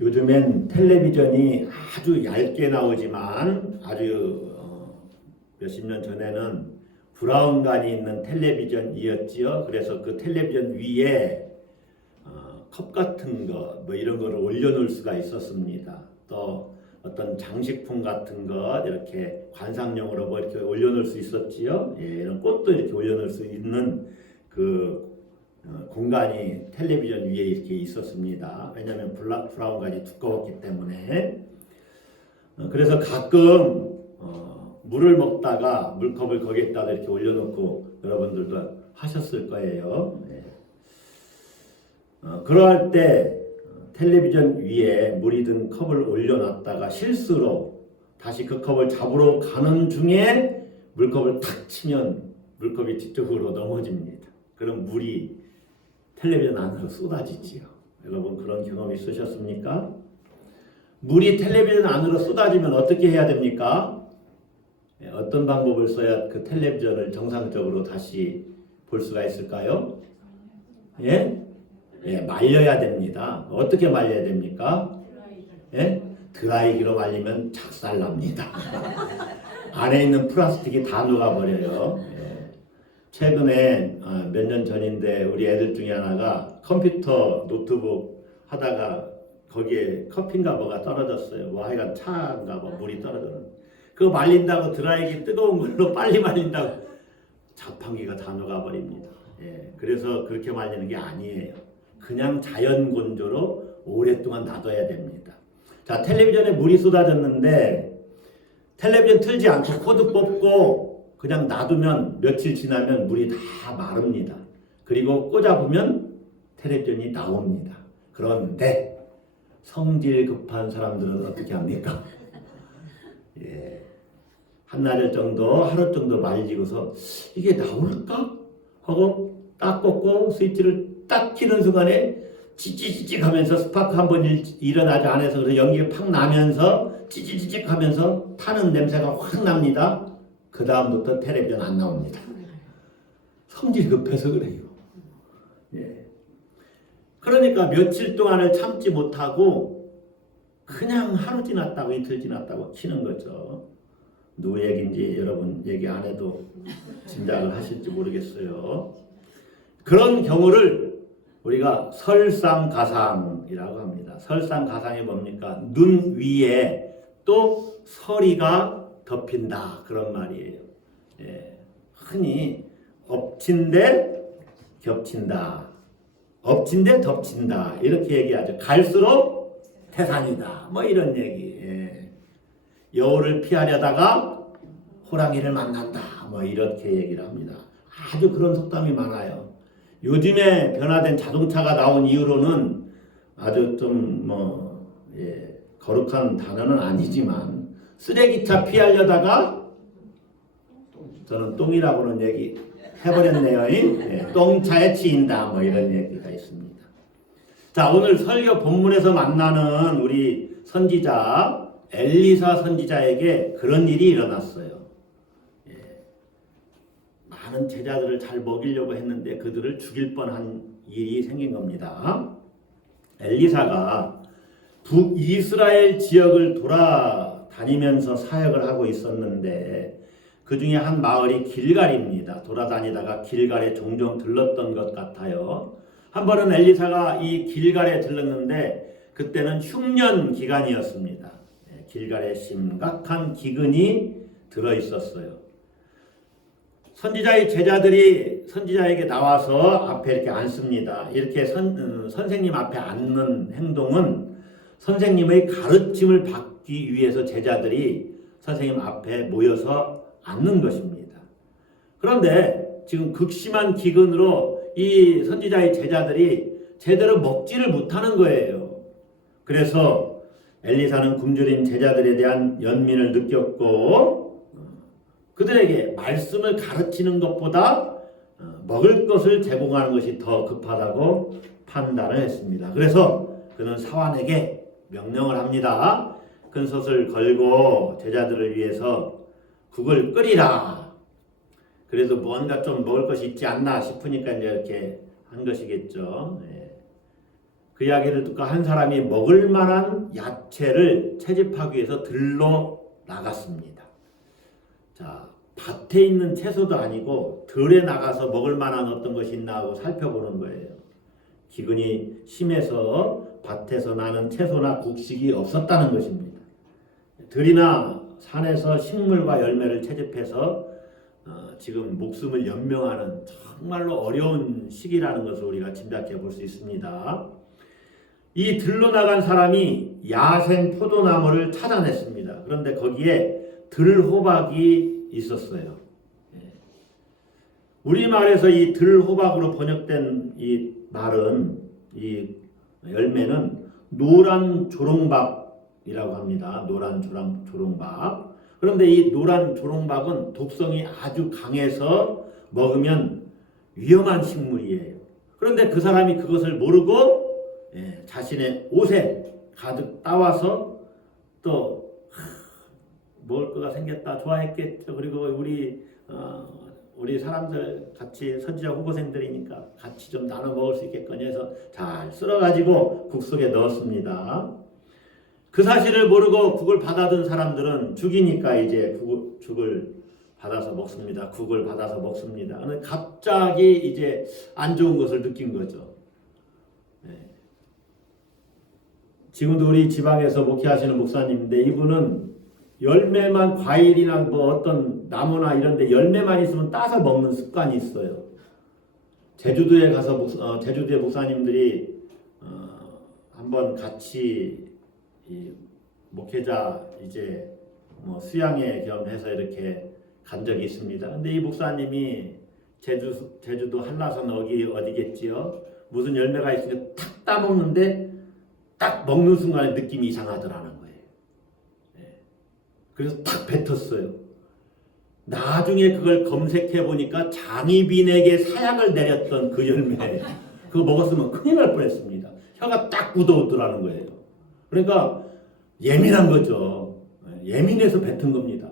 요즘엔 텔레비전이 아주 얇게 나오지만 아주 몇십 년 전에는 브라운관이 있는 텔레비전이었지요. 그래서 그 텔레비전 위에 컵 같은 거 뭐 이런 거를 올려놓을 수가 있었습니다. 또 어떤 장식품 같은 것 이렇게 관상용으로 뭐 이렇게 올려놓을 수 있었지요. 예, 이런 꽃도 이렇게 올려놓을 수 있는 그 공간이 텔레비전 위에 이렇게 있었습니다. 왜냐하면 브라운관이 두꺼웠기 때문에. 그래서 가끔 물을 먹다가 물컵을 거기에다 이렇게 올려놓고 여러분들도 하셨을 거예요. 네. 그러할 때 텔레비전 위에 물이 든 컵을 올려놨다가 실수로 다시 그 컵을 잡으러 가는 중에 물컵을 탁 치면 물컵이 뒤쪽으로 넘어집니다. 그럼 물이 텔레비전 안으로 쏟아지지요. 여러분 그런 경험 있으셨습니까? 물이 텔레비전 안으로 쏟아지면 어떻게 해야 됩니까? 어떤 방법을 써야 그 텔레비전을 정상적으로 다시 볼 수가 있을까요? 예? 예, 말려야 됩니다. 어떻게 말려야 됩니까? 예? 드라이기로 말리면 작살납니다. 안에 있는 플라스틱이 다 녹아버려요. 예. 최근에 몇 년 전인데 우리 애들 중에 하나가 컴퓨터 노트북 하다가 거기에 커피인가 뭐가 떨어졌어요. 뭐 하여간 차인가 뭐 물이 떨어졌는데 그거 말린다고 드라이기 뜨거운 걸로 빨리 말린다고 자판기가 다 녹아버립니다. 예, 그래서 그렇게 말리는 게 아니에요. 그냥 자연 건조로 오랫동안 놔둬야 됩니다. 자, 텔레비전에 물이 쏟아졌는데 텔레비전 틀지 않고 코드 뽑고 그냥 놔두면 며칠 지나면 물이 다 마릅니다. 그리고 꽂아보면 텔레비전이 나옵니다. 그런데 성질 급한 사람들은 어떻게 합니까? 예, 하루 정도 말리고서 이게 나올까? 하고 딱 꽂고 스위치를 딱 키는 순간에 찌찌찌찌 하면서 스파크 한번 일어나지 않아서 그래서 연기가 팍 나면서 찌찌찌찌 하면서 타는 냄새가 확 납니다. 그 다음부터 텔레비전 안 나옵니다. 성질 급해서 그래요. 예. 그러니까 며칠 동안을 참지 못하고 그냥 하루 지났다고 이틀 지났다고 키는 거죠. 누구 얘기인지 여러분 얘기 안 해도 짐작을 하실지 모르겠어요. 그런 경우를 우리가 설상가상이라고 합니다. 설상가상이 뭡니까? 눈 위에 또 서리가 덮인다 그런 말이에요. 예. 흔히 엎친데 겹친다, 엎친데 덮친다 이렇게 얘기하죠. 갈수록 태산이다 뭐 이런 얘기. 예. 여우를 피하려다가 호랑이를 만난다 뭐 이렇게 얘기를 합니다. 아주 그런 속담이 많아요. 요즘에 변화된 자동차가 나온 이후로는 아주 좀 거룩한 단어는 아니지만 쓰레기차 피하려다가 저는 똥이라고는 얘기 해버렸네요. 예, 똥차에 치인다 뭐 이런 얘기가 있습니다. 자, 오늘 설교 본문에서 만나는 우리 선지자 엘리사 선지자에게 그런 일이 일어났어요. 많은 제자들을 잘 먹이려고 했는데 그들을 죽일 뻔한 일이 생긴 겁니다. 엘리사가 북이스라엘 지역을 돌아다니면서 사역을 하고 있었는데 그 중에 한 마을이 길갈입니다. 돌아다니다가 길갈에 종종 들렀던 것 같아요. 한 번은 엘리사가 이 길갈에 들렀는데 그때는 흉년 기간이었습니다. 길갈에 심각한 기근이 들어 있었어요. 선지자의 제자들이 선지자에게 나와서 앞에 이렇게 앉습니다. 이렇게 선생님 앞에 앉는 행동은 선생님의 가르침을 받기 위해서 제자들이 선생님 앞에 모여서 앉는 것입니다. 그런데 지금 극심한 기근으로 이 선지자의 제자들이 제대로 먹지를 못하는 거예요. 그래서 엘리사는 굶주린 제자들에 대한 연민을 느꼈고 그들에게 말씀을 가르치는 것보다 먹을 것을 제공하는 것이 더 급하다고 판단을 했습니다. 그래서 그는 사환에게 명령을 합니다. 큰 솥을 걸고 제자들을 위해서 국을 끓이라. 그래도 뭔가 좀 먹을 것이 있지 않나 싶으니까 이제 이렇게 한 것이겠죠. 예. 그 이야기를 듣고 한 사람이 먹을 만한 야채를 채집하기 위해서 들러 나갔습니다. 자, 밭에 있는 채소도 아니고 들에 나가서 먹을 만한 어떤 것이 있나 하고 살펴보는 거예요. 기근이 심해서 밭에서 나는 채소나 곡식이 없었다는 것입니다. 들이나 산에서 식물과 열매를 채집해서 지금 목숨을 연명하는 정말로 어려운 시기라는 것을 우리가 짐작해 볼 수 있습니다. 이 들로 나간 사람이 야생 포도나무를 찾아냈습니다. 그런데 거기에 들호박이 있었어요. 우리말에서 이 들호박으로 번역된 이 말은, 이 열매는 노란 조롱박이라고 합니다. 노란 조롱박. 그런데 이 노란 조롱박은 독성이 아주 강해서 먹으면 위험한 식물이에요. 그런데 그 사람이 그것을 모르고 자신의 옷에 가득 따와서 또 먹을 거가 생겼다 좋아했겠죠. 그리고 우리 사람들 같이 선지자 후보생들이니까 같이 좀 나눠 먹을 수 있겠거니 해서 잘 썰어가지고 국 속에 넣었습니다. 그 사실을 모르고 국을 받아든 사람들은 죽이니까 이제 죽을 받아서 먹습니다. 국을 받아서 먹습니다. 갑자기 이제 안 좋은 것을 느낀 거죠. 지금도 우리 지방에서 목회하시는 목사님인데 이분은 열매만, 과일이나 뭐 어떤 나무나 이런 데 열매만 있으면 따서 먹는 습관이 있어요. 제주도에 가서 제주도의 목사님들이 한번 같이 이 목회자 이제 뭐 수양회 겸해서 이렇게 간 적이 있습니다. 근데 이 목사님이 제주도 한라산 어디겠지요? 무슨 열매가 있으니까 탁 따먹는데 딱 먹는 순간에 느낌이 이상하더라는 거예요. 그래서 탁 뱉었어요. 나중에 그걸 검색해 보니까 장희빈에게 사약을 내렸던 그 열매, 그거 먹었으면 큰일 날 뻔했습니다. 혀가 딱 굳어오더라는 거예요. 그러니까 예민한 거죠. 예민해서 뱉은 겁니다.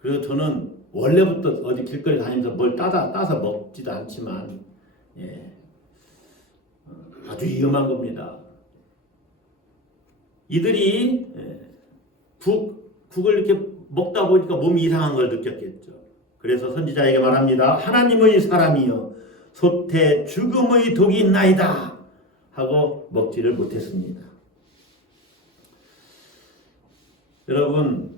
그래서 저는 원래부터 어디 길거리 다니면서 뭘 따서 먹지도 않지만 아주 위험한 겁니다. 이들이 국을 이렇게 먹다 보니까 몸이 이상한 걸 느꼈겠죠. 그래서 선지자에게 말합니다. 하나님의 사람이여 솥에 죽음의 독이 있나이다 하고 먹지를 못했습니다. 여러분,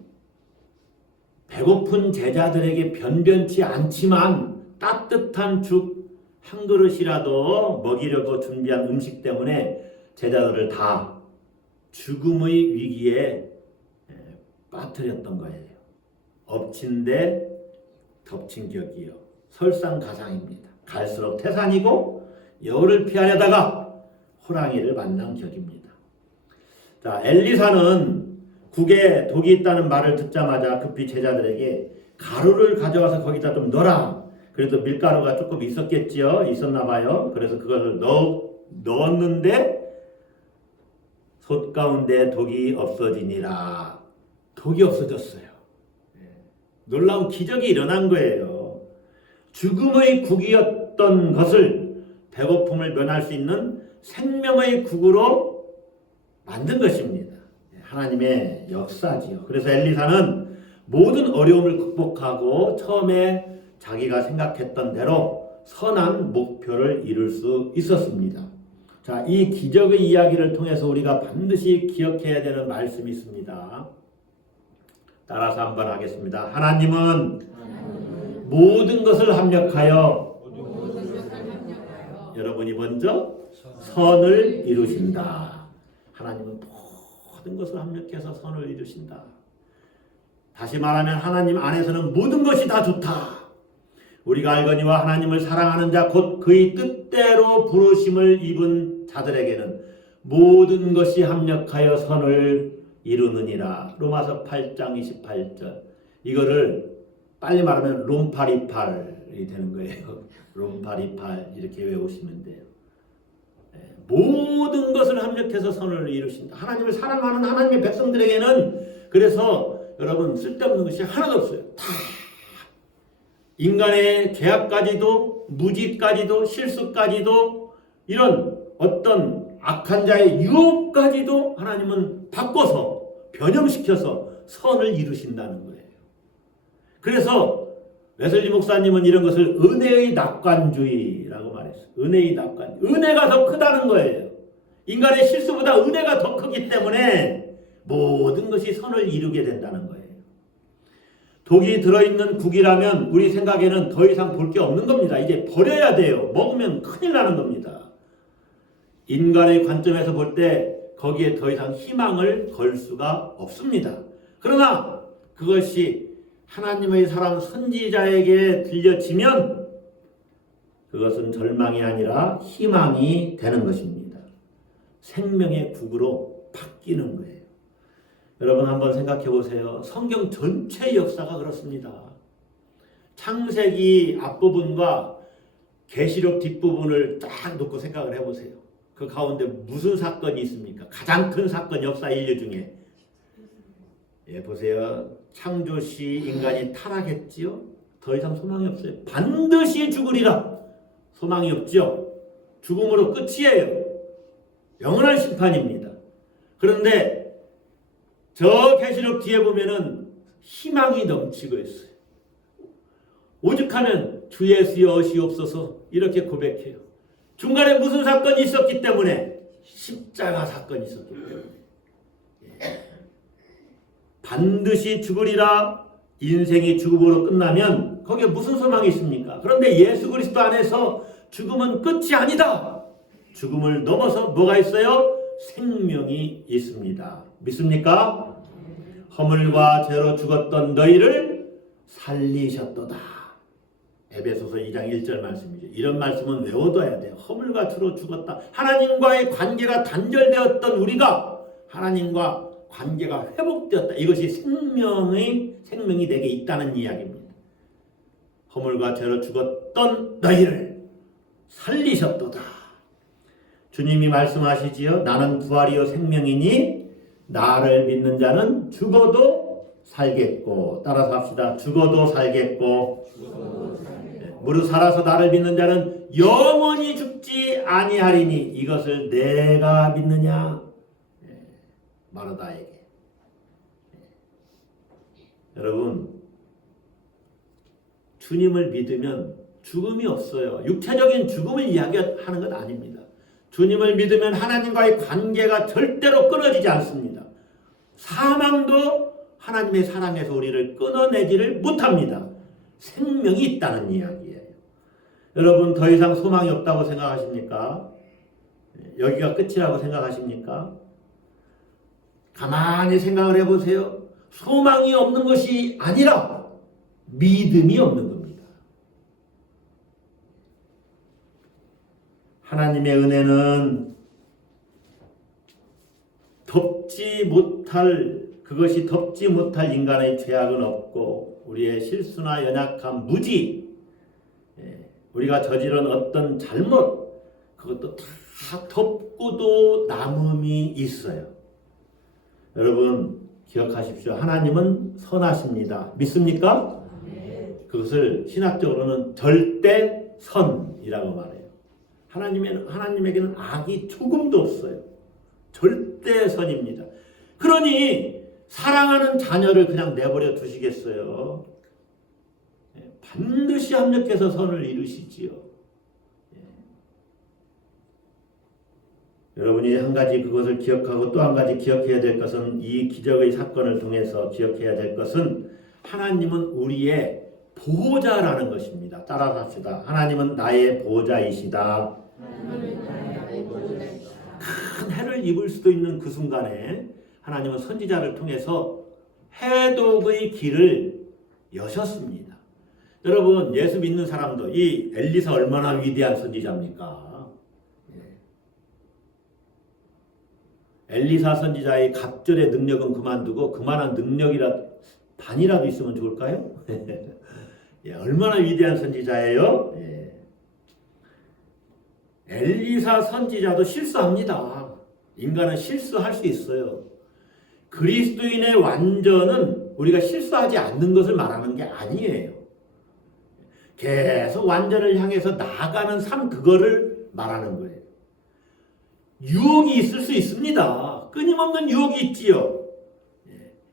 배고픈 제자들에게 변변치 않지만 따뜻한 죽 한 그릇이라도 먹이려고 준비한 음식 때문에 제자들을 다 죽음의 위기에 빠뜨렸던 거예요. 엎친 데 덮친 격이요. 설상가상입니다. 갈수록 태산이고 여우를 피하려다가 호랑이를 만난 격입니다. 자, 엘리사는 국에 독이 있다는 말을 듣자마자 급히 제자들에게 가루를 가져와서 거기다 좀 넣어라. 그래도 밀가루가 조금 있었겠지요. 있었나 봐요. 그래서 그것을 넣었는데 솥 가운데 독이 없어지니라. 독이 없어졌어요. 놀라운 기적이 일어난 거예요. 죽음의 국이었던 것을 배고픔을 면할 수 있는 생명의 국으로 만든 것입니다. 하나님의 역사지요. 그래서 엘리사는 모든 어려움을 극복하고 처음에 자기가 생각했던 대로 선한 목표를 이룰 수 있었습니다. 자, 이 기적의 이야기를 통해서 우리가 반드시 기억해야 되는 말씀이 있습니다. 따라서 한번 하겠습니다. 하나님은 모든 것을 합력하여 여러분이 먼저 선을 이루신다. 하나님은 모든 것을 합력해서 선을 이루신다. 다시 말하면 하나님 안에서는 모든 것이 다 좋다. 우리가 알거니와 하나님을 사랑하는 자 곧 그의 뜻대로 부르심을 입은 자들에게는 모든 것이 합력하여 선을 이루느니라. 로마서 8장 28절. 이거를 빨리 말하면 롬파리팔이 되는 거예요. 롬파리팔 이렇게 외우시면 돼요. 모든 것을 합력해서 선을 이루신다. 하나님을 사랑하는 하나님의 백성들에게는 그래서 여러분 쓸데없는 것이 하나도 없어요. 다 인간의 죄악까지도 무지까지도 실수까지도 이런 어떤 악한 자의 유혹까지도 하나님은 바꿔서 변형시켜서 선을 이루신다는 거예요. 그래서 웨슬리 목사님은 이런 것을 은혜의 낙관주의라고 말했어요. 은혜의 낙관. 은혜가 더 크다는 거예요. 인간의 실수보다 은혜가 더 크기 때문에 모든 것이 선을 이루게 된다는 거예요. 독이 들어있는 국이라면 우리 생각에는 더 이상 볼 게 없는 겁니다. 이제 버려야 돼요. 먹으면 큰일 나는 겁니다. 인간의 관점에서 볼 때 거기에 더 이상 희망을 걸 수가 없습니다. 그러나 그것이 하나님의 사람 선지자에게 들려지면 그것은 절망이 아니라 희망이 되는 것입니다. 생명의 국으로 바뀌는 거예요. 여러분 한번 생각해 보세요. 성경 전체의 역사가 그렇습니다. 창세기 앞부분과 계시록 뒷부분을 딱 놓고 생각을 해보세요. 그 가운데 무슨 사건이 있습니까? 가장 큰 사건, 역사 인류 중에. 예, 보세요. 창조시 인간이 타락했지요. 더 이상 소망이 없어요. 반드시 죽으리라. 소망이 없죠. 죽음으로 끝이에요. 영원한 심판입니다. 그런데 저 계시록 뒤에 보면은 희망이 넘치고 있어요. 오죽하면 주 예수여 어시옵소서 이렇게 고백해요. 중간에 무슨 사건이 있었기 때문에? 십자가 사건이 있었기 때문에. 반드시 죽으리라. 인생이 죽음으로 끝나면 거기에 무슨 소망이 있습니까? 그런데 예수 그리스도 안에서 죽음은 끝이 아니다. 죽음을 넘어서 뭐가 있어요? 생명이 있습니다. 믿습니까? 허물과 죄로 죽었던 너희를 살리셨도다. 에베소서 2장 1절 말씀이죠. 이런 말씀은 외워둬야 돼요. 허물과 죄로 죽었다. 하나님과의 관계가 단절되었던 우리가 하나님과 관계가 회복되었다. 이것이 생명이 내게 있다는 이야기입니다. 허물과 죄로 죽었던 너희를 살리셨도다. 주님이 말씀하시지요. 나는 부활이요 생명이니 나를 믿는 자는 죽어도 살겠고. 따라서 합시다. 죽어도 살겠고. 무릇 살아서 나를 믿는 자는 영원히 죽지 아니하리니 이것을 내가 믿느냐? 마르다에게. 여러분, 주님을 믿으면 죽음이 없어요. 육체적인 죽음을 이야기하는 건 아닙니다. 주님을 믿으면 하나님과의 관계가 절대로 끊어지지 않습니다. 사망도 하나님의 사랑에서 우리를 끊어내지를 못합니다. 생명이 있다는 이야기예요. 여러분 더 이상 소망이 없다고 생각하십니까? 여기가 끝이라고 생각하십니까? 가만히 생각을 해보세요. 소망이 없는 것이 아니라 믿음이 없는 겁니다. 하나님의 은혜는 그것이 덮지 못할 인간의 죄악은 없고 우리의 실수나 연약함, 무지, 우리가 저지른 어떤 잘못, 그것도 다 덮고도 남음이 있어요. 여러분 기억하십시오. 하나님은 선하십니다. 믿습니까? 그것을 신학적으로는 절대선이라고 말해요. 하나님에게는 악이 조금도 없어요. 절대선입니다. 그러니 사랑하는 자녀를 그냥 내버려 두시겠어요? 반드시 합력해서 선을 이루시지요. 여러분이 한 가지 그것을 기억하고 또 한 가지 기억해야 될 것은 이 기적의 사건을 통해서 기억해야 될 것은 하나님은 우리의 보호자라는 것입니다. 따라서 합시다. 하나님은 나의 보호자이시다. 큰 해를 입을 수도 있는 그 순간에 하나님은 선지자를 통해서 해독의 길을 여셨습니다. 여러분 예수 믿는 사람도 이 엘리사 얼마나 위대한 선지자입니까? 엘리사 선지자의 갑절의 능력은 그만두고 그만한 반이라도 있으면 좋을까요? 얼마나 위대한 선지자예요? 엘리사 선지자도 실수합니다. 인간은 실수할 수 있어요. 그리스도인의 완전은 우리가 실수하지 않는 것을 말하는 게 아니에요. 계속 완전을 향해서 나아가는 삶, 그거를 말하는 거예요. 유혹이 있을 수 있습니다. 끊임없는 유혹이 있지요.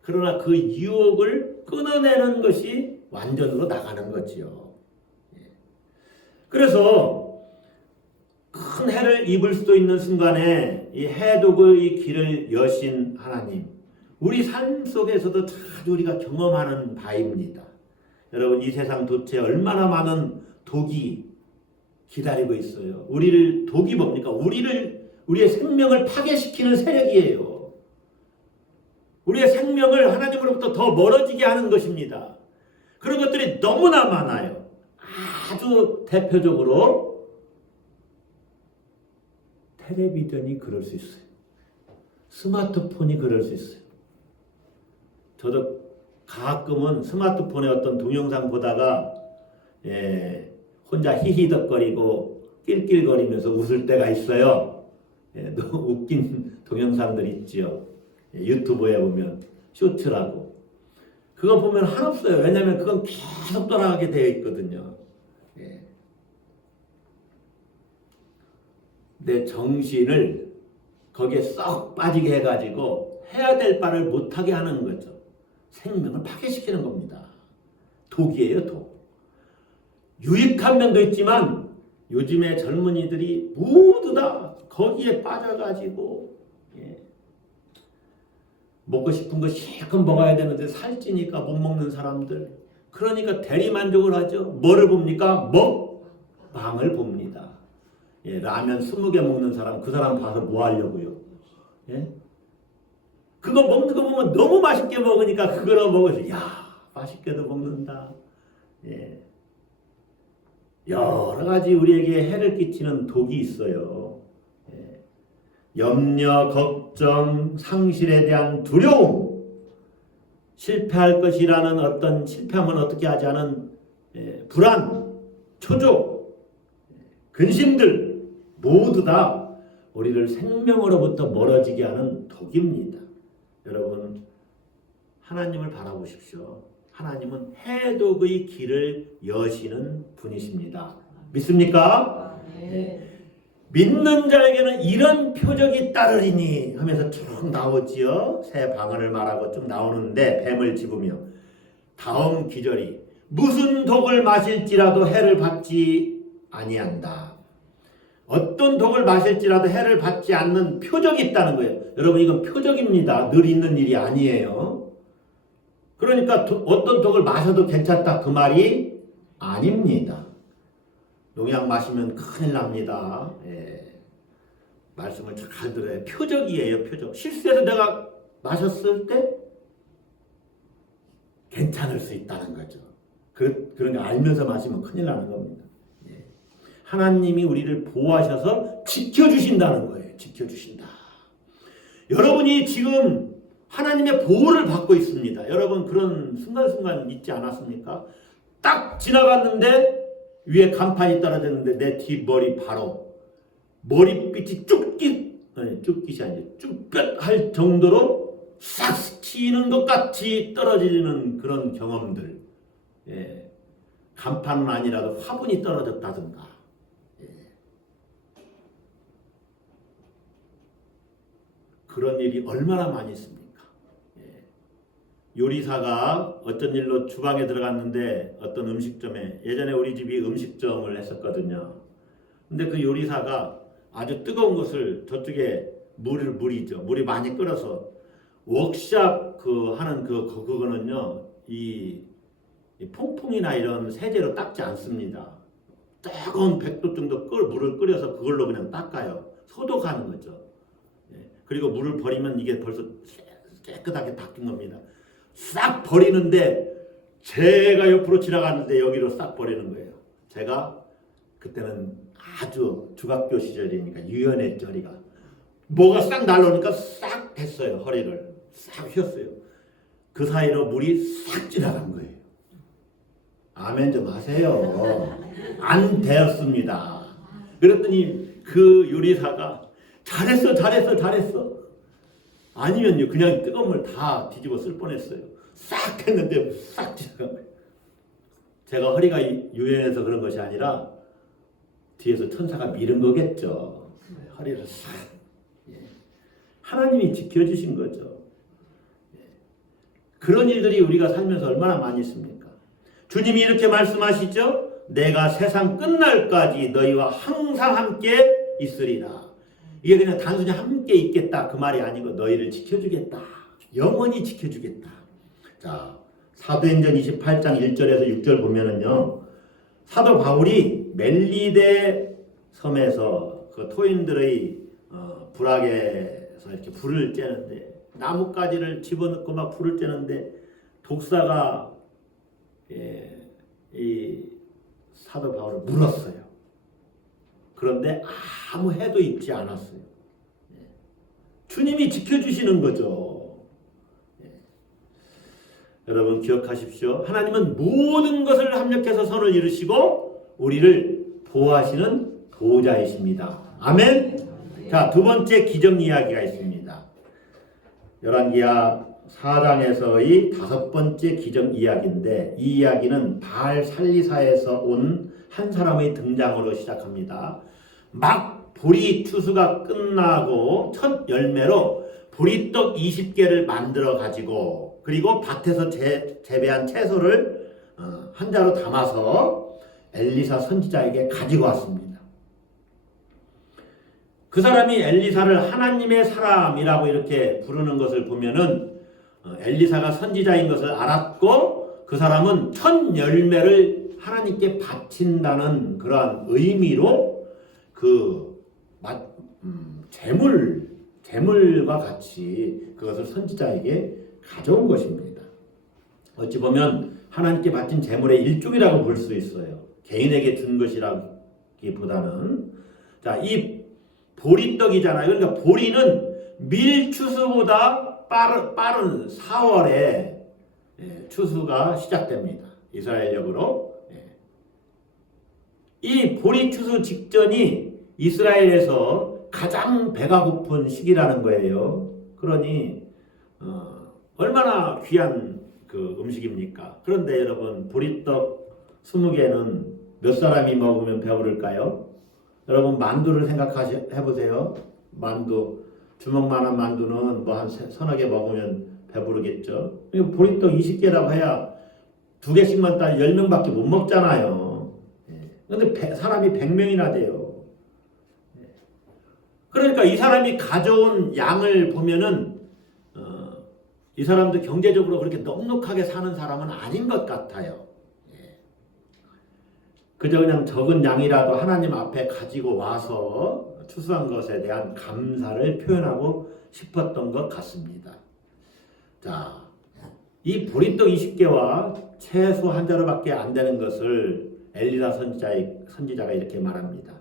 그러나 그 유혹을 끊어내는 것이 완전으로 나가는 거지요. 그래서 큰 해를 입을 수도 있는 순간에 이 해독의 길을 여신 하나님, 우리 삶 속에서도 자주 우리가 경험하는 바입니다. 여러분, 이 세상 도대체 얼마나 많은 독이 기다리고 있어요. 우리를, 독이 뭡니까? 우리의 생명을 파괴시키는 세력이에요. 우리의 생명을 하나님으로부터 더 멀어지게 하는 것입니다. 그런 것들이 너무나 많아요. 아주 대표적으로 텔레비전이 그럴 수 있어요. 스마트폰이 그럴 수 있어요. 저도 가끔은 스마트폰에 어떤 동영상 보다가 혼자 히히덕거리고 낄낄거리면서 웃을 때가 있어요. 너무 웃긴 동영상들 있지요. 유튜브에 보면 쇼츠라고. 그거 보면 한없어요. 왜냐하면 그건 계속 돌아가게 되어 있거든요. 내 정신을 거기에 썩 빠지게 해가지고 해야 될 바를 못하게 하는 거죠. 생명을 파괴시키는 겁니다. 독이에요, 독. 유익한 면도 있지만 요즘의 젊은이들이 모두 다 거기에 빠져가지고 먹고 싶은 거 실컷 먹어야 되는데 살찌니까 못 먹는 사람들, 그러니까 대리만족을 하죠. 뭐를 봅니까? 먹방을 봅니다. 라면 20개 먹는 사람, 그 사람 봐서 뭐 하려고요? 그거 먹는 거 보면 너무 맛있게 먹으니까 그거로 먹어서 야, 맛있게도 먹는다. 여러 가지 우리에게 해를 끼치는 독이 있어요. 염려, 걱정, 상실에 대한 두려움, 실패할 것이라는 어떤, 실패하면 어떻게 하지 않은 불안, 초조, 근심들 모두 다 우리를 생명으로부터 멀어지게 하는 독입니다. 여러분, 하나님을 바라보십시오. 하나님은 해독의 길을 여시는 분이십니다. 믿습니까? 네. 믿는 자에게는 이런 표적이 따르리니 하면서 쭉 나오지요. 새 방언을 말하고 쭉 나오는데 뱀을 집으며 다음 기절이 무슨 독을 마실지라도 해를 받지 아니한다. 어떤 독을 마실지라도 해를 받지 않는 표적이 있다는 거예요. 여러분, 이건 표적입니다. 늘 있는 일이 아니에요. 그러니까 어떤 독을 마셔도 괜찮다, 그 말이 아닙니다. 농약 마시면 큰일 납니다. 말씀을 잘 들어요. 표적이에요, 표적. 실수해서 내가 마셨을 때 괜찮을 수 있다는 거죠. 그런 거 알면서 마시면 큰일 나는 겁니다. 하나님이 우리를 보호하셔서 지켜주신다는 거예요. 지켜주신다. 여러분이 지금 하나님의 보호를 받고 있습니다. 여러분, 그런 순간순간 있지 않았습니까? 딱 지나갔는데 위에 간판이 떨어졌는데 내 뒷머리 바로 머리빛이 쭉깃이 아니죠. 쭉깃할 정도로 싹 스치는 것 같이 떨어지는 그런 경험들. 간판은 아니라도 화분이 떨어졌다든가. 그런 일이 얼마나 많이 있습니까? 요리사가 어떤 일로 주방에 들어갔는데 어떤 음식점에, 예전에 우리 집이 음식점을 했었거든요. 근데 그 요리사가 아주 뜨거운 것을 저쪽에 물이 많이 끓어서 워크샵 하는 그거는요, 이 퐁퐁이나 이런 세제로 닦지 않습니다. 뜨거운 100도 정도 물을 끓여서 그걸로 그냥 닦아요. 소독하는 거죠. 그리고 물을 버리면 이게 벌써 깨끗하게 닦인 겁니다. 싹 버리는데 제가 옆으로 지나갔는데 여기로 싹 버리는 거예요. 제가 그때는 아주 중학교 시절이니까 유연했죠, 허리가. 뭐가 싹 날라오니까 싹 했어요. 허리를 싹 휘었어요. 그 사이로 물이 싹 지나간 거예요. 아멘 좀 하세요. 안 되었습니다. 그랬더니 그 요리사가 잘했어. 아니면요, 그냥 뜨거운 물 다 뒤집어 쓸 뻔했어요. 싹 했는데 싹 지나간 거예요. 제가 허리가 유연해서 그런 것이 아니라 뒤에서 천사가 밀은 거겠죠. 허리를 싹 하나님이 지켜주신 거죠. 그런 일들이 우리가 살면서 얼마나 많이 있습니까? 주님이 이렇게 말씀하시죠. 내가 세상 끝날까지 너희와 항상 함께 있으리라. 이게 그냥 단순히 함께 있겠다 그 말이 아니고 너희를 지켜주겠다. 영원히 지켜주겠다. 자, 사도행전 28장 1절에서 6절 보면은요. 사도 바울이 멜리데 섬에서 그 토인들의 불악에서 이렇게 불을 쬐는데 나뭇가지를 집어넣고 막 불을 쬐는데 독사가 이 사도 바울을 물었어요. 그런데 아무 해도 입지 않았어요. 주님이 지켜주시는 거죠. 여러분 기억하십시오. 하나님은 모든 것을 합력해서 선을 이루시고 우리를 보호하시는 보호자이십니다. 아멘. 자, 두 번째 기적 이야기가 있습니다. 열왕기하 4장에서의 다섯 번째 기적 이야기인데 이 이야기는 바알 살리사에서 온 한 사람의 등장으로 시작합니다. 막 보리 추수가 끝나고 첫 열매로 보리떡 20개를 만들어 가지고 그리고 밭에서 재배한 채소를 한 자로 담아서 엘리사 선지자에게 가지고 왔습니다. 그 사람이 엘리사를 하나님의 사람이라고 이렇게 부르는 것을 보면은 엘리사가 선지자인 것을 알았고 그 사람은 첫 열매를 하나님께 바친다는 그러한 의미로 그 재물과 같이 그것을 선지자에게 가져온 것입니다. 어찌 보면 하나님께 바친 재물의 일종이라고 볼 수 있어요. 개인에게 준 것이라기보다는. 자, 이 보리떡이잖아요. 그러니까 보리는 밀추수보다 빠른 4월에 추수가 시작됩니다. 이스라엘력으로. 이 보리 추수 직전이 이스라엘에서 가장 배가 고픈 시기라는 거예요. 그러니 얼마나 귀한 그 음식입니까? 그런데 여러분 보리떡 20개는 몇 사람이 먹으면 배부를까요? 여러분 만두를 해보세요. 만두 주먹만한 만두는 뭐 한 서너 개 먹으면 배부르겠죠. 보리떡 20개라고 해야 2개씩만 딱 10명밖에 못 먹잖아요. 그런데 사람이 100명이나 돼요. 그러니까 이 사람이 가져온 양을 보면은 이 사람도 경제적으로 그렇게 넉넉하게 사는 사람은 아닌 것 같아요. 그저 그냥 적은 양이라도 하나님 앞에 가지고 와서 추수한 것에 대한 감사를 표현하고 싶었던 것 같습니다. 자, 이 보리떡 20개와 채소 한 자루밖에 안 되는 것을 엘리사 선지자가 이렇게 말합니다.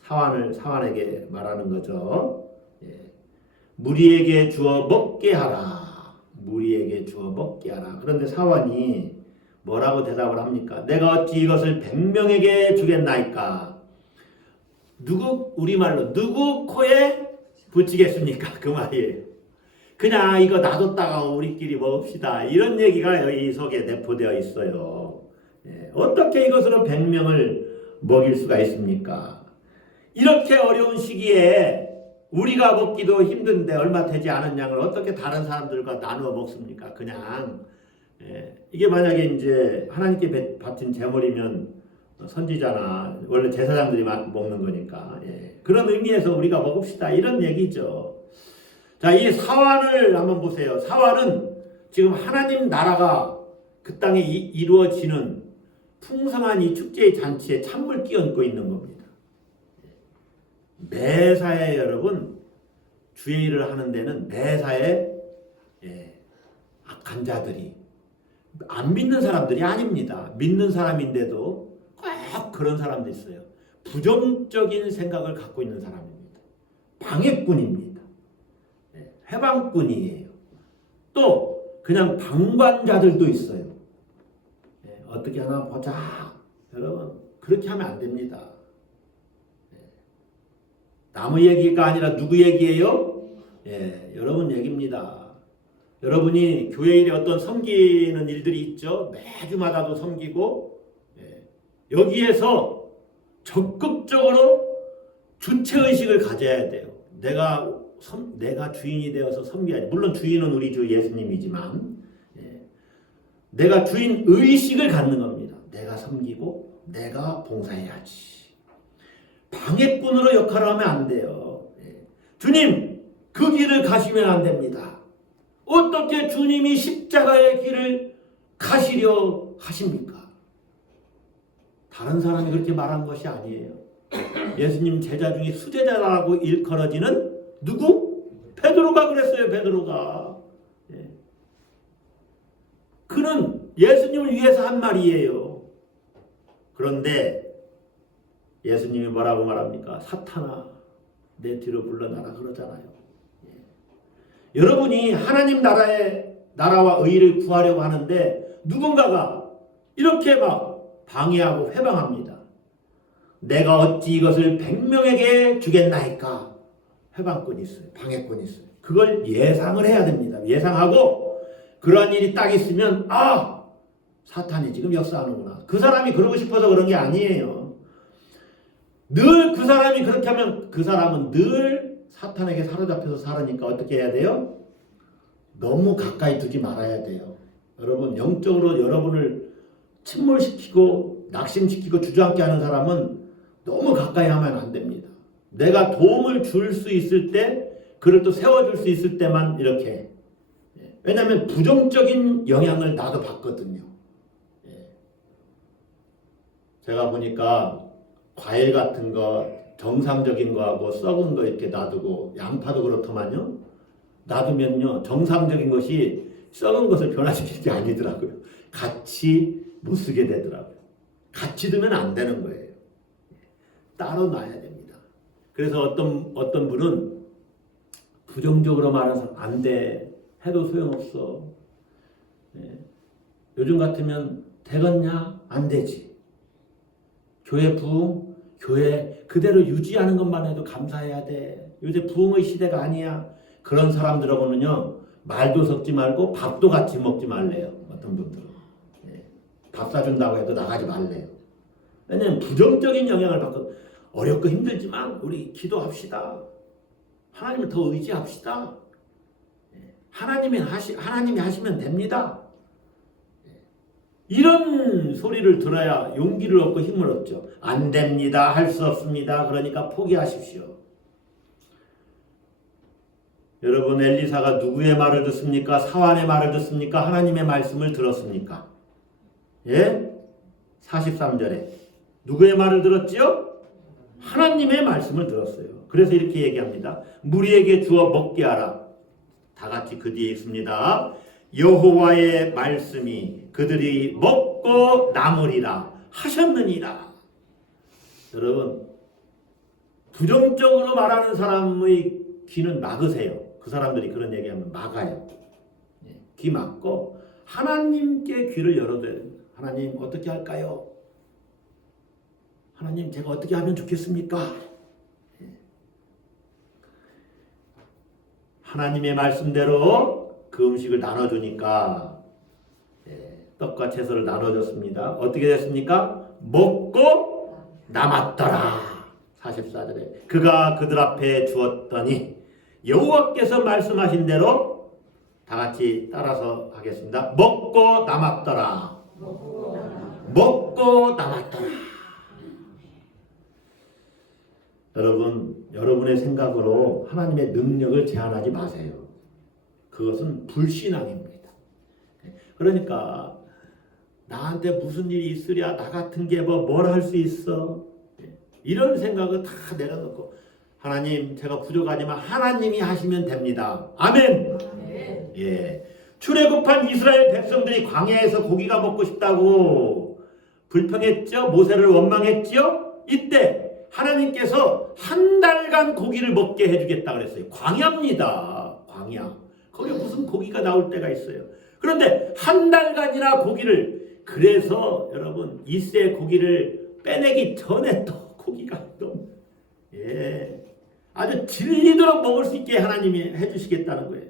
사환에게 말하는 거죠. 무리에게 주어 먹게 하라. 무리에게 주어 먹게 하라. 그런데 사환이 뭐라고 대답을 합니까? 내가 어찌 이것을 100명에게 주겠나이까? 우리말로 누구 코에 붙이겠습니까? 그 말이에요. 그냥 이거 놔뒀다가 우리끼리 먹읍시다. 이런 얘기가 여기 속에 내포되어 있어요. 어떻게 이것으로 100명을 먹일 수가 있습니까? 이렇게 어려운 시기에 우리가 먹기도 힘든데 얼마 되지 않은 양을 어떻게 다른 사람들과 나누어 먹습니까? 그냥 이게 만약에 이제 하나님께 바친 제물이면 선지자나 원래 제사장들이 먹는 거니까 그런 의미에서 우리가 먹읍시다 이런 얘기죠. 자, 이 사환을 한번 보세요. 사환은 지금 하나님 나라가 그 땅에 이루어지는 풍성한 이 축제의 잔치에 찬물 끼얹고 있는 겁니다. 매사에 여러분 주의 일을 하는 데는 매사에 악한 자들이 안 믿는 사람들이 아닙니다. 믿는 사람인데도 꼭 그런 사람도 있어요. 부정적인 생각을 갖고 있는 사람입니다. 방해꾼입니다. 해방꾼이에요. 또 그냥 방관자들도 있어요. 어떻게 하나 보자. 여러분 그렇게 하면 안 됩니다. 남의 얘기가 아니라 누구 얘기예요? 여러분 얘기입니다. 여러분이 교회 일에 어떤 섬기는 일들이 있죠. 매주마다도 섬기고 여기에서 적극적으로 주체의식을 가져야 돼요. 내가 주인이 되어서 섬겨야지. 물론 주인은 우리 주 예수님이지만 내가 주인 의식을 갖는 겁니다. 내가 섬기고 내가 봉사해야지. 방해꾼으로 역할을 하면 안 돼요. 주님 그 길을 가시면 안 됩니다. 어떻게 주님이 십자가의 길을 가시려 하십니까? 다른 사람이 그렇게 말한 것이 아니에요. 예수님 제자 중에 수제자라고 일컬어지는 누구? 베드로가 그랬어요. 베드로가. 그는 예수님을 위해서 한 말이에요. 그런데 예수님이 뭐라고 말합니까? 사탄아 내 뒤로 물러나라 그러잖아요. 여러분이 하나님 나라와 의를 구하려고 하는데 누군가가 이렇게 막 방해하고 회방합니다. 내가 어찌 이것을 100명에게 주겠나이까? 회방꾼이 있어요. 방해꾼이 있어요. 그걸 예상을 해야 됩니다. 예상하고 그러한 일이 딱 있으면 사탄이 지금 역사하는구나. 그 사람이 그러고 싶어서 그런 게 아니에요. 늘 그 사람이 그렇게 하면 그 사람은 늘 사탄에게 사로잡혀서 살으니까 어떻게 해야 돼요? 너무 가까이 두지 말아야 돼요. 여러분 영적으로 여러분을 침몰시키고 낙심시키고 주저앉게 하는 사람은 너무 가까이 하면 안 됩니다. 내가 도움을 줄 수 있을 때 그를 또 세워줄 수 있을 때만 이렇게. 왜냐하면 부정적인 영향을 나도 받거든요. 제가 보니까 과일 같은 거 정상적인 거하고 썩은 거 이렇게 놔두고 양파도 그렇더만요. 놔두면요 정상적인 것이 썩은 것을 변화시키는 게 아니더라고요. 같이 못 쓰게 되더라고요. 같이 두면 안 되는 거예요. 따로 놔야 됩니다. 그래서 어떤 분은 부정적으로 말해서 안 돼 해도 소용없어. 요즘 같으면 되겠냐? 안 되지. 교회 부흥, 교회 그대로 유지하는 것만 해도 감사해야 돼. 요새 부흥의 시대가 아니야. 그런 사람들하고는요 말도 섞지 말고 밥도 같이 먹지 말래요. 어떤 분들은 밥 사준다고 해도 나가지 말래요. 왜냐면 부정적인 영향을 받고 어렵고 힘들지만 우리 기도합시다. 하나님을 더 의지합시다. 하나님이 하시면 됩니다. 이런 소리를 들어야 용기를 얻고 힘을 얻죠. 안 됩니다. 할 수 없습니다. 그러니까 포기하십시오. 여러분 엘리사가 누구의 말을 듣습니까? 사환의 말을 듣습니까? 하나님의 말씀을 들었습니까? 43절에 누구의 말을 들었지요? 하나님의 말씀을 들었어요. 그래서 이렇게 얘기합니다. 무리에게 주어 먹게 하라. 다 같이 그 뒤에 있습니다. 여호와의 말씀이 그들이 먹고 남으리라 하셨느니라. 여러분 부정적으로 말하는 사람의 귀는 막으세요. 그 사람들이 그런 얘기하면 막아요. 귀 막고 하나님께 귀를 열어둬야 됩니다. 하나님 어떻게 할까요? 하나님 제가 어떻게 하면 좋겠습니까? 하나님의 말씀대로 그 음식을 나눠주니까 떡과 채소를 나눠줬습니다. 어떻게 됐습니까? 먹고 남았더라. 44절에 그가 그들 앞에 주었더니 여호와께서 말씀하신 대로 다 같이 따라서 하겠습니다. 먹고 남았더라. 먹고 남았더라. 여러분의 생각으로 하나님의 능력을 제한하지 마세요. 그것은 불신앙입니다. 그러니까 나한테 무슨 일이 있으랴 나 같은 게 뭘 할 수 있어 이런 생각을 다 내려놓고 하나님 제가 부족하지만 하나님이 하시면 됩니다. 아멘. 출애굽한 이스라엘 백성들이 광야에서 고기가 먹고 싶다고 불평했죠. 모세를 원망했죠. 이때 하나님께서 한 달간 고기를 먹게 해주겠다 그랬어요. 광야입니다. 광야. 거기 무슨 고기가 나올 때가 있어요. 그런데 한 달간이나 고기를 그래서 여러분 이세 고기를 빼내기 전에 또 고기가 너무 아주 질리도록 먹을 수 있게 하나님이 해주시겠다는 거예요.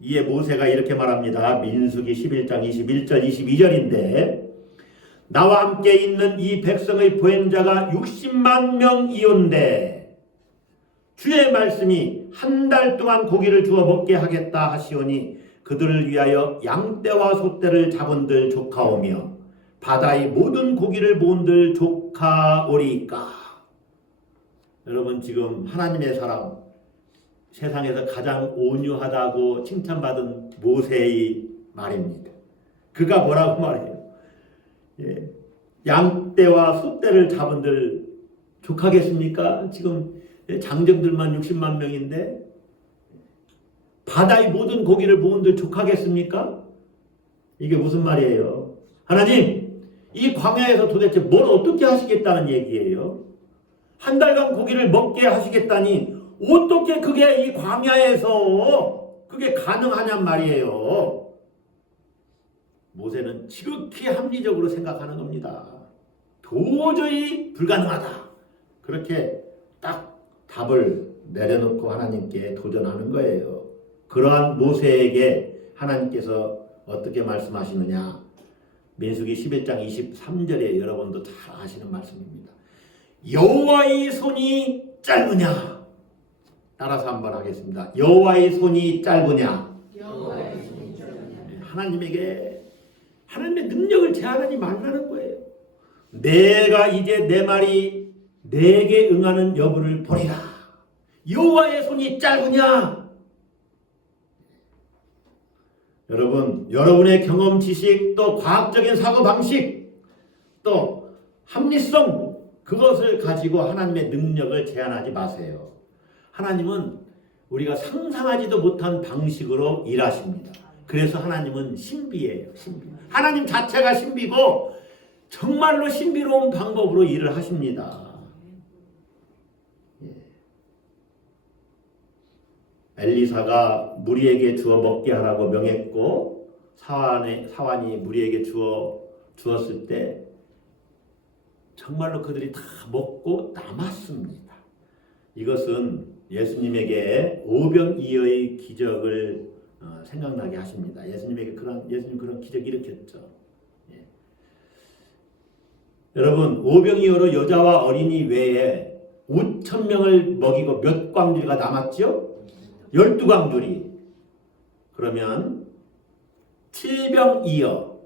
이에 모세가 이렇게 말합니다. 민수기 11장 21절 22절인데 나와 함께 있는 이 백성의 보행자가 60만 명이온데 주의 말씀이 한 달 동안 고기를 주어 먹게 하겠다 하시오니 그들을 위하여 양떼와 소떼를 잡은들 조카오며 바다의 모든 고기를 모은들 조카오리이까. 여러분, 지금 하나님의 사람, 세상에서 가장 온유하다고 칭찬받은 모세의 말입니다. 그가 뭐라고 말해요? 양떼와 소떼를 잡은들 족하겠습니까? 지금 장정들만 60만 명인데 바다의 모든 고기를 모은들 족하겠습니까? 이게 무슨 말이에요? 하나님, 이 광야에서 도대체 뭘 어떻게 하시겠다는 얘기예요? 한 달간 고기를 먹게 하시겠다니 어떻게 그게 이 광야에서 그게 가능하냔 말이에요. 모세는 지극히 합리적으로 생각하는 겁니다. 도저히 불가능하다. 그렇게 딱 답을 내려놓고 하나님께 도전하는 거예요. 그러한 모세에게 하나님께서 어떻게 말씀하시느냐? 민수기 11장 23절에 여러분도 잘 아시는 말씀입니다. 여호와의 손이 짧으냐? 따라서 한번 하겠습니다. 여호와의 손이 짧으냐? 하나님에게 하나님의 능력을 제한하지 말라는 거예요. 내가 이제 내 말이 내게 응하는 여부를 보리라. 여호와의 손이 짧으냐? 여러분, 여러분의 경험, 지식, 또 과학적인 사고방식, 또 합리성, 그것을 가지고 하나님의 능력을 제한하지 마세요. 하나님은 우리가 상상하지도 못한 방식으로 일하십니다. 그래서 하나님은 신비예요. 신비. 하나님 자체가 신비고 정말로 신비로운 방법으로 일을 하십니다. 엘리사가 무리에게 주어 먹게 하라고 명했고 사환이 무리에게 주었을 때 정말로 그들이 다 먹고 남았습니다. 이것은 예수님에게 오병이어의 기적을 생각나게 하십니다. 예수님 그런 기적 일으켰죠. 예. 여러분, 오병이어로 여자와 어린이 외에 5,000명을 먹이고 몇 광주리가 남았죠? 12광주리. 그러면 7병이어,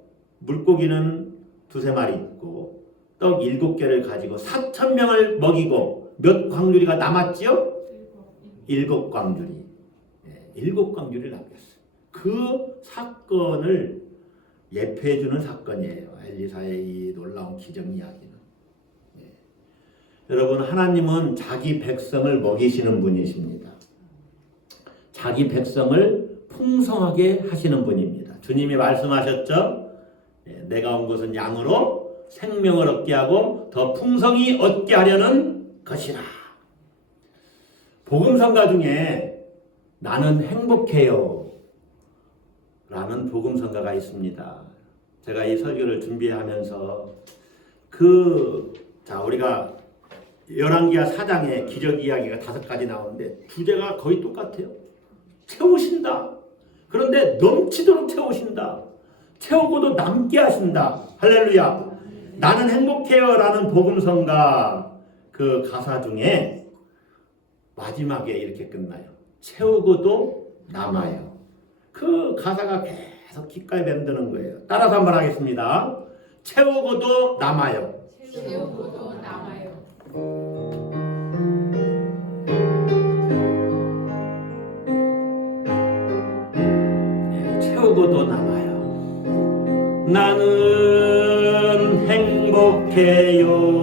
물고기는 2-3마리 있고 떡 7개를 가지고 4,000명을 먹이고 몇 광주리가 남았지요? 7광주리. 7광주리를 남겼어요. 그 사건을 예표해주는 사건이에요. 엘리사의 이 놀라운 기적 이야기는. 여러분, 하나님은 자기 백성을 먹이시는 분이십니다. 자기 백성을 풍성하게 하시는 분입니다. 주님이 말씀하셨죠? 내가 온 것은 양으로 생명을 얻게 하고 더 풍성히 얻게 하려는 것이라. 복음성가 중에 나는 행복해요 라는 복음성가가 있습니다. 제가 이 설교를 준비하면서 우리가 열왕기하 4장에 기적 이야기가 5가지 나오는데 주제가 거의 똑같아요. 채우신다. 그런데 넘치도록 채우신다. 채우고도 남게 하신다. 할렐루야. 나는 행복해요 라는 복음성가 그 가사 중에 마지막에 이렇게 끝나요. 채우고도 남아요. 그 가사가 계속 귓가에 맴드는 거예요. 따라서 한번 하겠습니다. 채우고도 남아요. 채우고도 남아요. 채우고도 남아요. 나는 행복해요.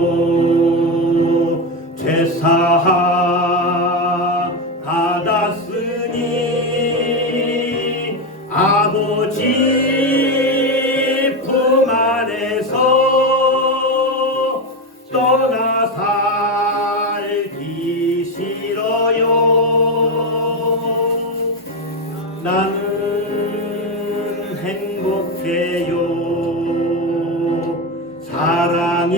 죄사함 받았으니 아버지 품 안에서 떠나 살기 싫어요. 나는 행복해요. 사랑이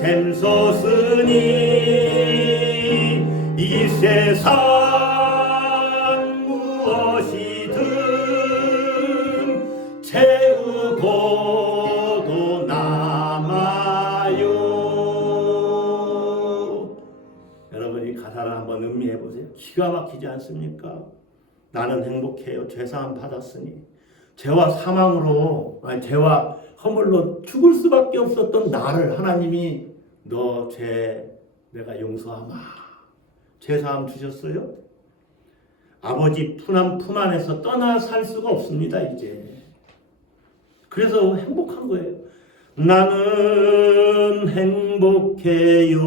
샘솟으니 이 세상 무엇이든 채우고도 남아요. 여러분, 음미해 보세요. 기가 막히지 않습니까? 나는 행복해요. 죄사함 받았으니. 죄와 사망으로, 죄와 허물로 죽을 수밖에 없었던 나를 하나님이 너 죄 내가 용서하마. 죄사함 주셨어요? 아버지 품 안에서 떠나 살 수가 없습니다, 이제. 그래서 행복한 거예요. 나는 행복해요.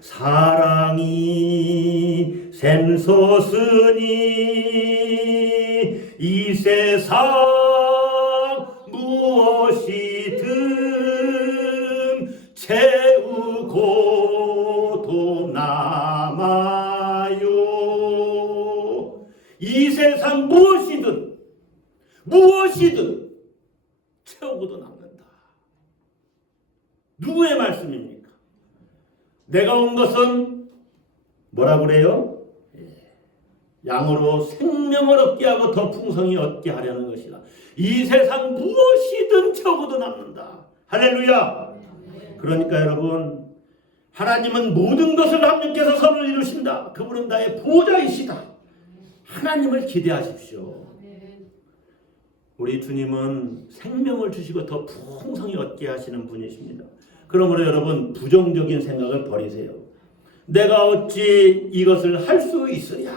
사랑이 샘솟으니 이 세상 무엇이든 채우고도 남아요. 이 세상 무엇이든 채우고도 남는다. 누구의 말씀입니까? 내가 온 것은 뭐라 그래요? 양으로 생명을 얻게 하고 더 풍성히 얻게 하려는 것이다. 이 세상 무엇이든 채우고도 남는다. 할렐루야. 그러니까 여러분, 하나님은 모든 것을 합력해서 선을 이루신다. 그분은 나의 보호자이시다. 하나님을 기대하십시오. 우리 주님은 생명을 주시고 더 풍성히 얻게 하시는 분이십니다. 그러므로 여러분, 부정적인 생각을 버리세요. 내가 어찌 이것을 할 수 있으랴?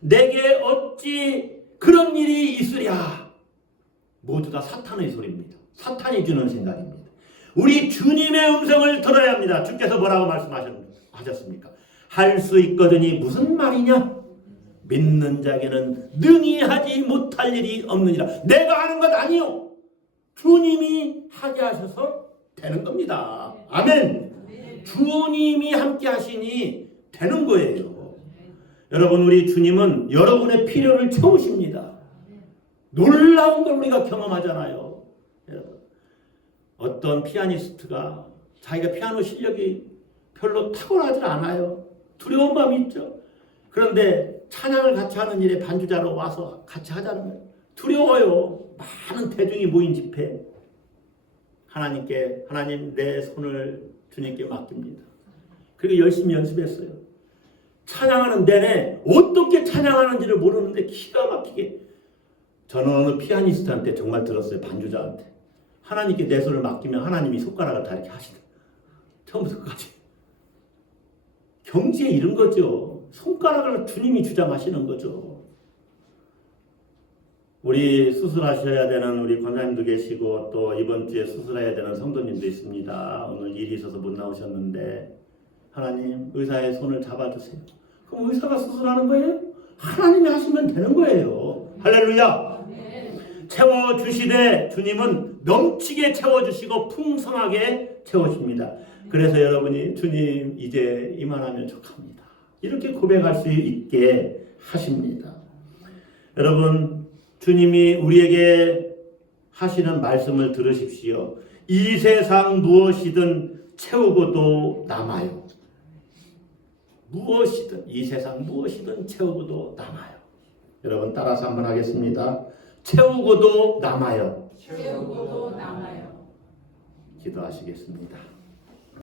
내게 어찌 그런 일이 있으랴? 모두 다 사탄의 소리입니다. 사탄이 주는 생각입니다. 우리 주님의 음성을 들어야 합니다. 주께서 뭐라고 말씀하셨습니까? 할 수 있거든이 무슨 말이냐? 믿는 자에게는 능히 하지 못할 일이 없느니라. 내가 하는 것 아니요. 주님이 하게 하셔서 되는 겁니다. 아멘. 주님이 함께 하시니 되는 거예요. 여러분, 우리 주님은 여러분의 필요를 채우십니다. 놀라운 걸 우리가 경험하잖아요. 어떤 피아니스트가 자기가 피아노 실력이 별로 탁월하지 않아요. 두려운 마음이 있죠. 그런데 찬양을 같이 하는 일에 반주자로 와서 같이 하자는 거예요. 두려워요. 많은 대중이 모인 집회. 하나님 내 손을 주님께 맡깁니다. 그리고 열심히 연습했어요. 찬양하는 내내 어떻게 찬양하는지를 모르는데 기가 막히게. 저는 어느 피아니스트한테 정말 들었어요. 반주자한테. 하나님께 내 손을 맡기면 하나님이 손가락을 다 이렇게 하시더라고요. 처음부터 끝까지. 경지에 이른 거죠. 손가락을 주님이 주장하시는 거죠. 우리 수술하셔야 되는 우리 권사님도 계시고 또 이번 주에 수술해야 되는 성도님도 있습니다. 오늘 일이 있어서 못 나오셨는데 하나님 의사의 손을 잡아주세요. 그럼 의사가 수술하는 거예요? 하나님이 하시면 되는 거예요. 할렐루야. 채워주시되 주님은 넘치게 채워주시고 풍성하게 채워줍니다. 그래서 여러분이 주님 이제 이만하면 족합니다. 이렇게 고백할 수 있게 하십니다. 여러분, 주님이 우리에게 하시는 말씀을 들으십시오. 이 세상 무엇이든 채우고도 남아요. 무엇이든, 이 세상 무엇이든 채우고도 남아요. 여러분 따라서 한번 하겠습니다. 채우고도 남아요. 채우고도 남아요. 기도하시겠습니다.